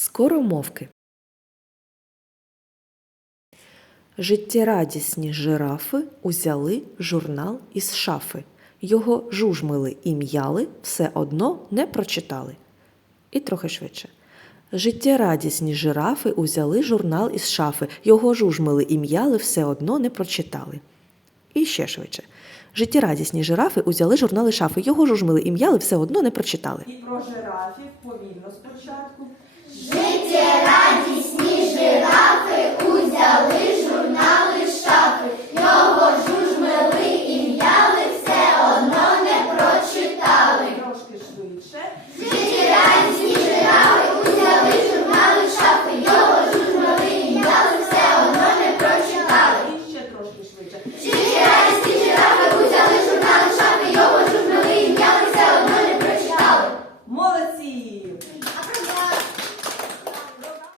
Скоромовки. Життєрадісні жирафи узяли журнал із шафи. Його жужмили і м'яли, все одно не прочитали. І трохи швидше. Життєрадісні жирафи узяли журнал із шафи. Його жужмили і м'яли, все одно не прочитали. І ще швидше. Життєрадісні жирафи узяли журнали шафи. Його жужмили ім'я м'яли, все одно не прочитали. І про жирафів повільно спочатку. Життєрадісні жирафи узяли журнали шафи. Його жужмили і м'яли, все одно не прочитали. Трошки швидше.